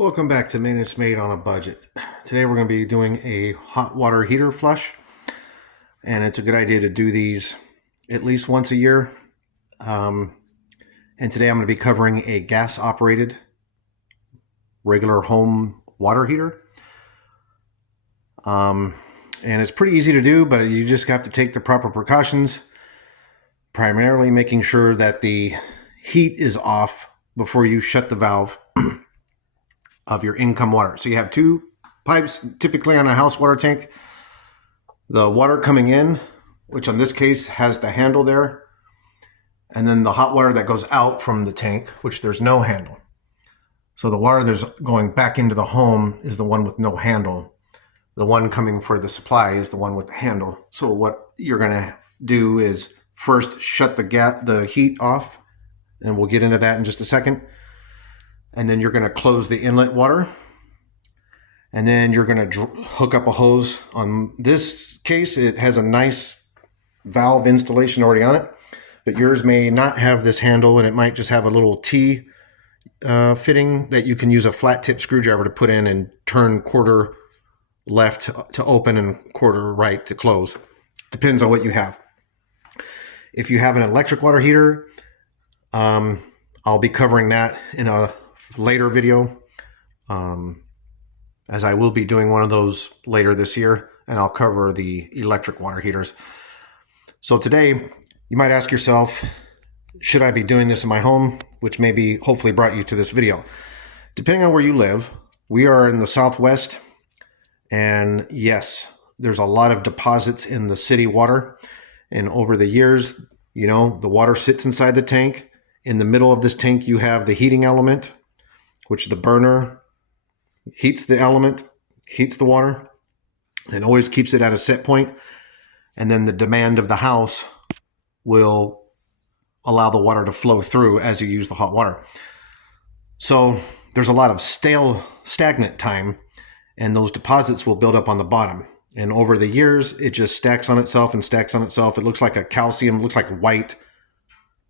Welcome back to Maintenance Made on a Budget. Today we're going to be doing a hot water heater flush, and it's a good idea to do these at least once a year. And today I'm going to be covering a gas-operated regular home water heater. And it's pretty easy to do, but you just have to take the proper precautions, primarily making sure that the heat is off before you shut the valve of your income water. So you have two pipes typically on a house water tank. The water coming in, which in this case has the handle there, and then the hot water that goes out from the tank, which there's no handle. So the water that's going back into the home is the one with no handle. The one coming for the supply is the one with the handle. So what you're going to do is first shut the heat off, and we'll get into that in just a second. And then you're going to close the inlet water, and then you're going to hook up a hose. On this case, it has a nice valve installation already on it, but yours may not have this handle, and it might just have a little T fitting that you can use a flat tip screwdriver to put in and turn quarter left to open and quarter right to close. Depends on what you have. If you have an electric water heater, I'll be covering that in a later video, as I will be doing one of those later this year, and I'll cover the electric water heaters. So today you might ask yourself, should I be doing this in my home, which maybe hopefully brought you to this video. Depending on where you live, we are in the Southwest, and yes, there's a lot of deposits in the city water, and over the years, the water sits inside the tank. In the middle of this tank you have the heating element, which the burner heats the element, heats the water, and always keeps it at a set point. And then the demand of the house will allow the water to flow through as you use the hot water. So there's a lot of stagnant time, and those deposits will build up on the bottom. And over the years, it just stacks on itself and stacks on itself. It looks like a calcium, looks like white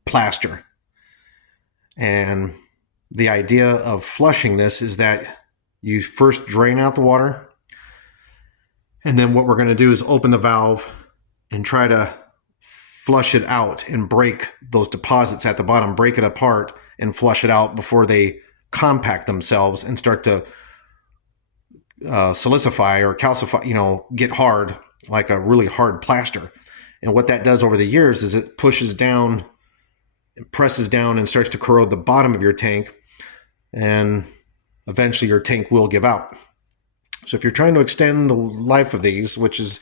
plaster. And the idea of flushing this is that you first drain out the water, and then what we're going to do is open the valve and try to flush it out and break those deposits at the bottom, break it apart and flush it out before they compact themselves and start to solidify or calcify, get hard, like a really hard plaster. And what that does over the years is it pushes down, it presses down and starts to corrode the bottom of your tank, and eventually your tank will give out. So if you're trying to extend the life of these, which is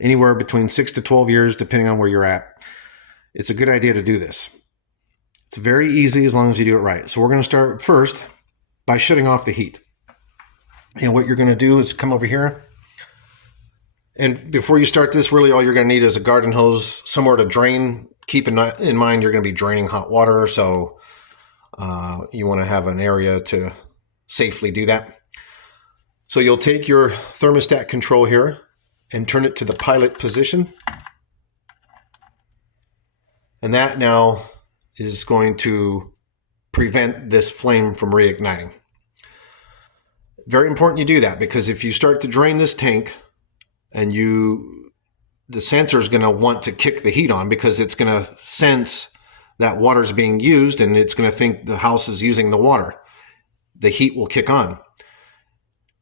anywhere between 6 to 12 years, depending on where you're at, it's a good idea to do this. It's very easy as long as you do it right. So we're going to start first by shutting off the heat. And what you're going to do is come over here. And before you start this, really all you're going to need is a garden hose, somewhere to drain. Keep in mind you're going to be draining hot water, so you want to have an area to safely do that. So you'll take your thermostat control here and turn it to the pilot position. And that now is going to prevent this flame from reigniting. Very important you do that, because if you start to drain this tank and the sensor is going to want to kick the heat on, because it's going to sense that water is being used and it's going to think the house is using the water. The heat will kick on.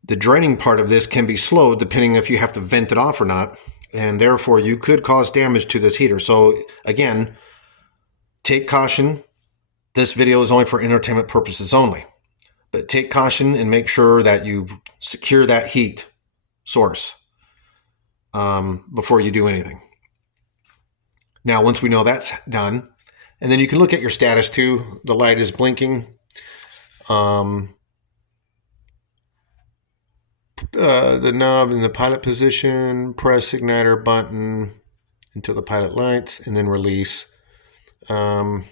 The draining part of this can be slowed depending if you have to vent it off or not, and therefore you could cause damage to this heater. So again, take caution. This video is only for entertainment purposes only, but take caution and make sure that you secure that heat source before you do anything. Now, once we know that's done, and then you can look at your status too. The light is blinking. The knob in the pilot position, press igniter button until the pilot lights, and then release. I'll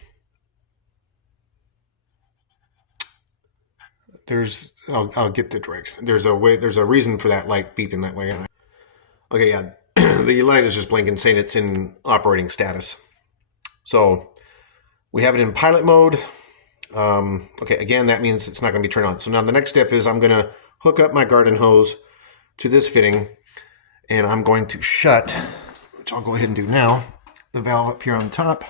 get the direction. There's a reason for that light beeping that way. Okay, yeah, the light is just blinking, saying it's in operating status. So we have it in pilot mode. Okay, again, that means it's not going to be turned on. So now the next step is I'm going to hook up my garden hose to this fitting, and I'm going to shut, which I'll go ahead and do now, the valve up here on top.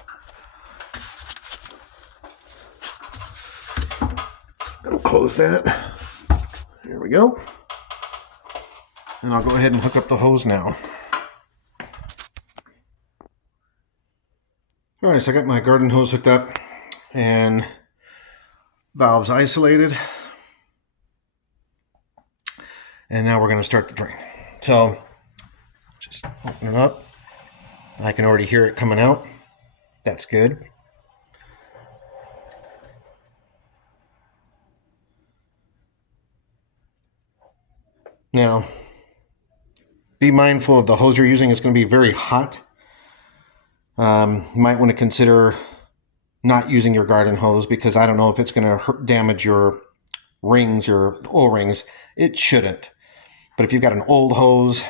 I'll close that. There we go. And I'll go ahead and hook up the hose now. All right, so I got my garden hose hooked up and valves isolated. And now we're going to start the drain. So just open it up. I can already hear it coming out. That's good. Now, be mindful of the hose you're using. It's going to be very hot. You might want to consider not using your garden hose, because I don't know if it's going to damage your rings, your O-rings. It shouldn't. But if you've got an old hose,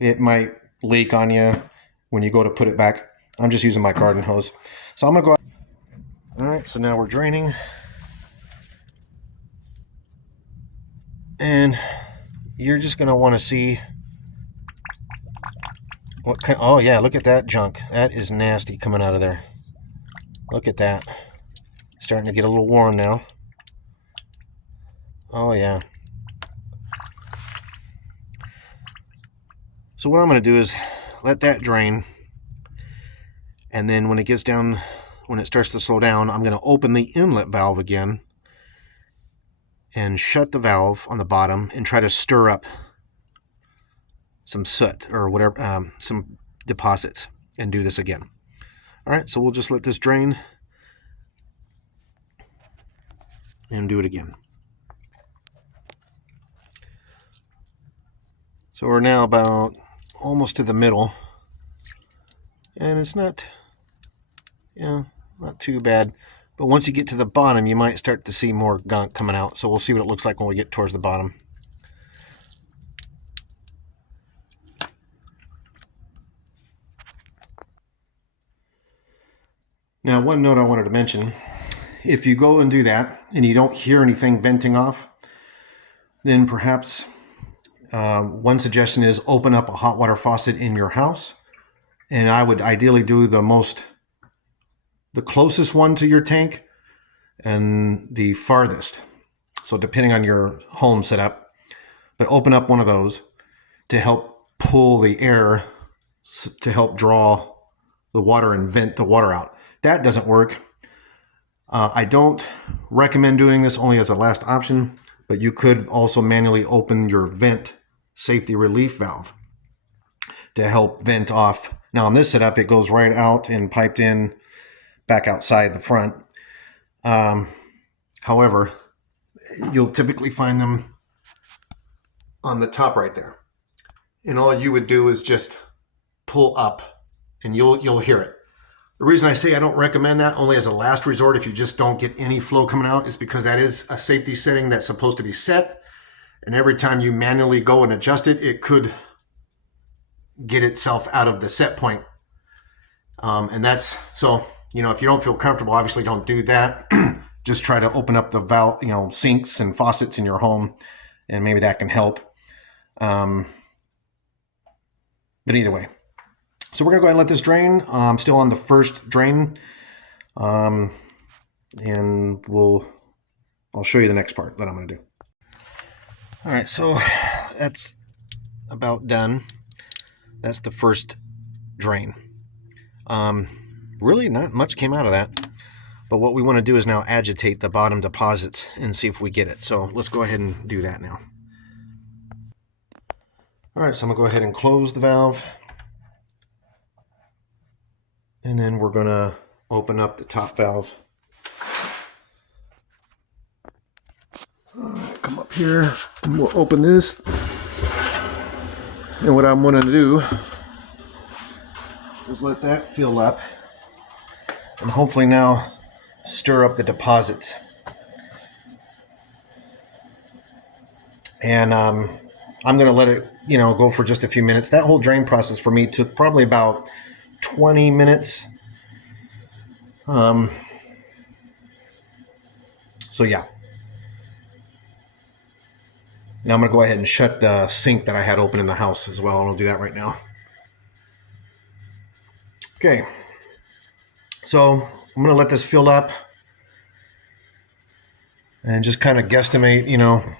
it might leak on you when you go to put it back. I'm just using my garden hose. So I'm going to go. All right, so now we're draining. And you're just going to want to see what kind. Oh yeah, look at that junk. That is nasty coming out of there. Look at that. Starting to get a little warm now. Oh yeah. So what I'm going to do is let that drain. And then when it gets down, when it starts to slow down, I'm going to open the inlet valve again and shut the valve on the bottom and try to stir up some soot or whatever, some deposits, and do this again. All right, so we'll just let this drain and do it again. So we're now about almost to the middle, and it's not, not too bad. But once you get to the bottom, you might start to see more gunk coming out. So we'll see what it looks like when we get towards the bottom. Now, one note I wanted to mention, if you go and do that and you don't hear anything venting off, then perhaps one suggestion is open up a hot water faucet in your house. And I would ideally do the closest one to your tank and the farthest. So depending on your home setup, but open up one of those to help pull the air, to help draw the water and vent the water out. That doesn't work. I don't recommend doing this, only as a last option, but you could also manually open your vent safety relief valve to help vent off. Now on this setup, it goes right out and piped in back outside the front. However, you'll typically find them on the top right there. And all you would do is just pull up and you'll hear it. The reason I say I don't recommend that, only as a last resort if you just don't get any flow coming out, is because that is a safety setting that's supposed to be set. And every time you manually go and adjust it, it could get itself out of the set point. And that's, so, if you don't feel comfortable, obviously don't do that. Just try to open up the valve, sinks and faucets in your home, and maybe that can help. But either way. So we're going to go ahead and let this drain. I'm still on the first drain. And I'll show you the next part that I'm going to do. All right, so that's about done. That's the first drain. Really not much came out of that. But what we want to do is now agitate the bottom deposits and see if we get it. So let's go ahead and do that now. All right, so I'm going to go ahead and close the valve. And then we're going to open up the top valve. All right, come up here and we'll open this. And what I'm going to do is let that fill up and hopefully now stir up the deposits. And I'm going to let it, go for just a few minutes. That whole drain process for me took probably about 20 minutes. So yeah. Now I'm going to go ahead and shut the sink that I had open in the house as well. I'll do that right now. Okay. So I'm going to let this fill up and just kind of guesstimate,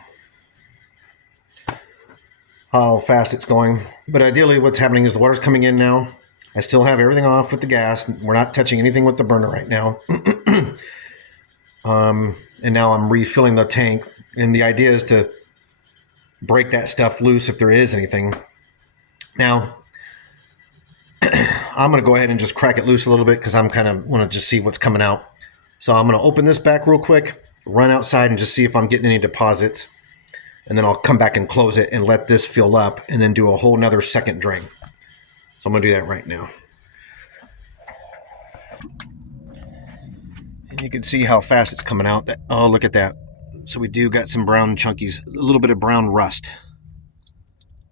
how fast it's going. But ideally what's happening is the water's coming in now. I still have everything off with the gas. We're not touching anything with the burner right now. And now I'm refilling the tank. And the idea is to break that stuff loose if there is anything. Now, I'm going to go ahead and just crack it loose a little bit because I'm kind of want to just see what's coming out. So I'm going to open this back real quick, run outside and just see if I'm getting any deposits. And then I'll come back and close it and let this fill up and then do a whole nother second drain. So I'm going to do that right now. And you can see how fast it's coming out. Oh, look at that. So we do got some brown chunkies, a little bit of brown rust.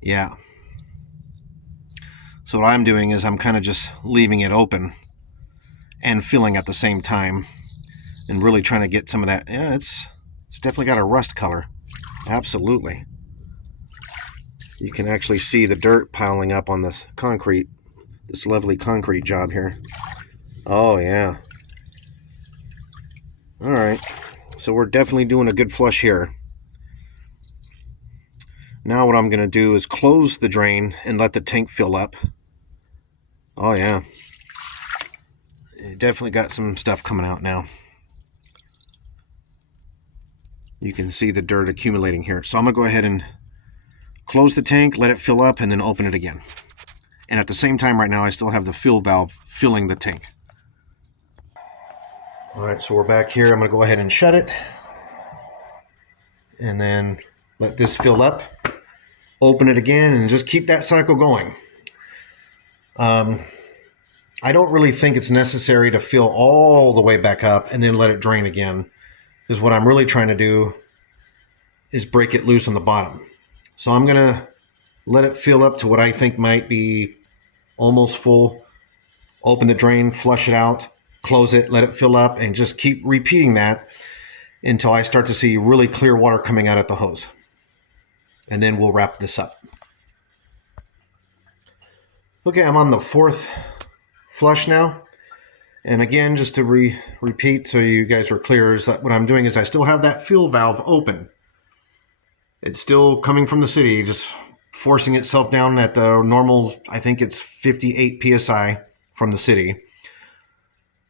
Yeah. So what I'm doing is I'm kind of just leaving it open and filling at the same time and really trying to get some of that. Yeah, it's definitely got a rust color. Absolutely. You can actually see the dirt piling up on this concrete, this lovely concrete job here. Oh, yeah. All right. So we're definitely doing a good flush here. Now what I'm going to do is close the drain and let the tank fill up. Oh, yeah. It definitely got some stuff coming out now. You can see the dirt accumulating here. So I'm going to go ahead and close the tank, let it fill up, and then open it again. And at the same time right now, I still have the fill valve filling the tank. All right, so we're back here. I'm going to go ahead and shut it. And then let this fill up. Open it again and just keep that cycle going. I don't really think it's necessary to fill all the way back up and then let it drain again. Because what I'm really trying to do is break it loose on the bottom. So I'm going to let it fill up to what I think might be almost full. Open the drain, flush it out, close it, let it fill up, and just keep repeating that until I start to see really clear water coming out at the hose. And then we'll wrap this up. Okay, I'm on the fourth flush now. And again, just to repeat so you guys are clear, is that what I'm doing is I still have that fuel valve open. It's still coming from the city, just forcing itself down at the normal, I think it's 58 PSI from the city.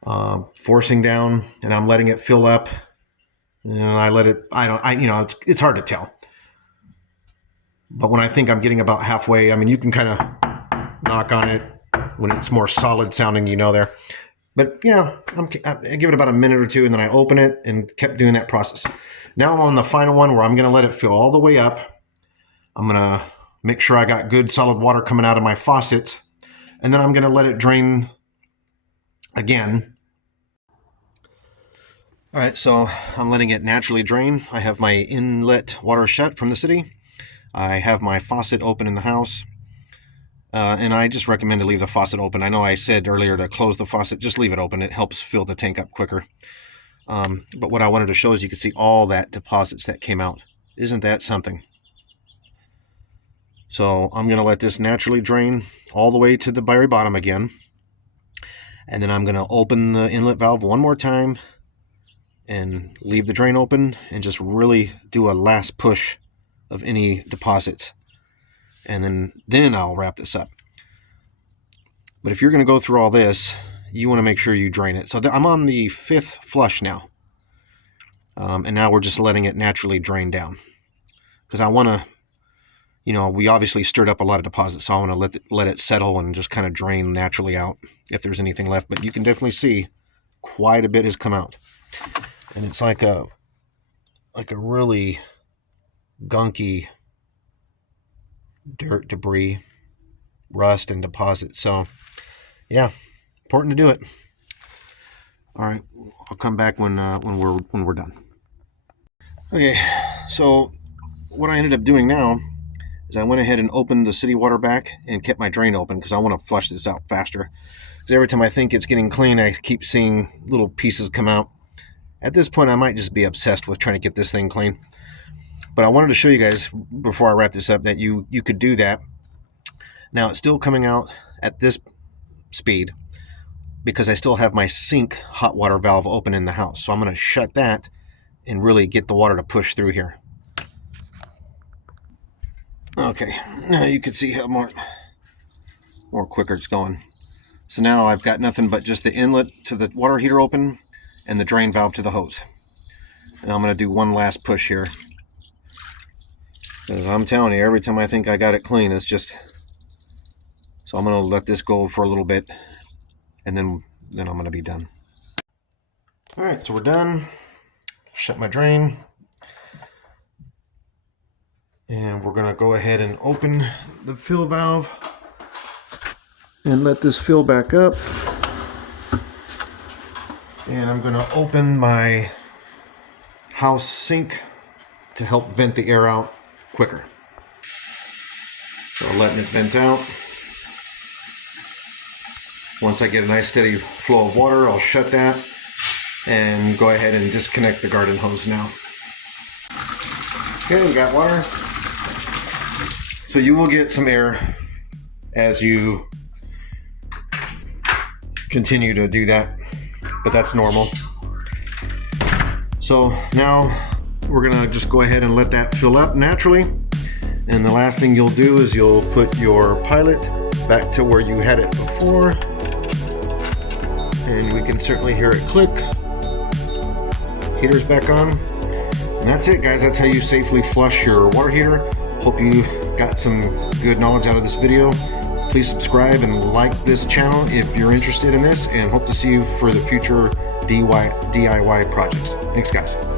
Forcing down, and I'm letting it fill up. And I let it, it's hard to tell. But when I think I'm getting about halfway, I mean, you can kind of knock on it when it's more solid sounding, there. But I give it about a minute or two, and then I open it and kept doing that process. Now I'm on the final one where I'm going to let it fill all the way up. I'm going to make sure I got good solid water coming out of my faucets, and then I'm going to let it drain again. All right, so I'm letting it naturally drain. I have my inlet water shut from the city. I have my faucet open in the house. And I just recommend to leave the faucet open. I know I said earlier to close the faucet, just leave it open. It helps fill the tank up quicker. But what I wanted to show is you can see all that deposits that came out. Isn't that something? So I'm going to let this naturally drain all the way to the very bottom again. And then I'm going to open the inlet valve one more time and leave the drain open and just really do a last push of any deposits. And then I'll wrap this up. But if you're going to go through all this, you want to make sure you drain it. So I'm on the fifth flush now. And now we're just letting it naturally drain down. Because I want to, we obviously stirred up a lot of deposits, so I want to let it settle and just kind of drain naturally out if there's anything left. But you can definitely see quite a bit has come out. And it's like a really gunky dirt, debris, rust, and deposits. So yeah, important to do it. All right, I'll come back when we're done. Okay, so what I ended up doing now is I went ahead and opened the city water back and kept my drain open because I want to flush this out faster. Because every time I think it's getting clean, I keep seeing little pieces come out. At this point, I might just be obsessed with trying to get this thing clean. But I wanted to show you guys before I wrap this up that you could do that. Now it's still coming out at this speed because I still have my sink hot water valve open in the house. So I'm going to shut that and really get the water to push through here. Okay, now you can see how more quicker it's going. So now I've got nothing but just the inlet to the water heater open and the drain valve to the hose. And I'm going to do one last push here. Because I'm telling you, every time I think I got it clean, it's just... So I'm going to let this go for a little bit, and then I'm going to be done. All right, so we're done. Shut my drain. And we're going to go ahead and open the fill valve and let this fill back up. And I'm going to open my house sink to help vent the air out quicker. So letting it vent out. Once I get a nice steady flow of water, I'll shut that and go ahead and disconnect the garden hose now. Okay, we got water. So you will get some air as you continue to do that, but that's normal. So now we're gonna just go ahead and let that fill up naturally. And the last thing you'll do is you'll put your pilot back to where you had it before. And we can certainly hear it click. Heater's back on. And that's it, guys. That's how you safely flush your water heater. Hope you got some good knowledge out of this video. Please subscribe and like this channel if you're interested in this, and hope to see you for the future DIY projects. Thanks, guys.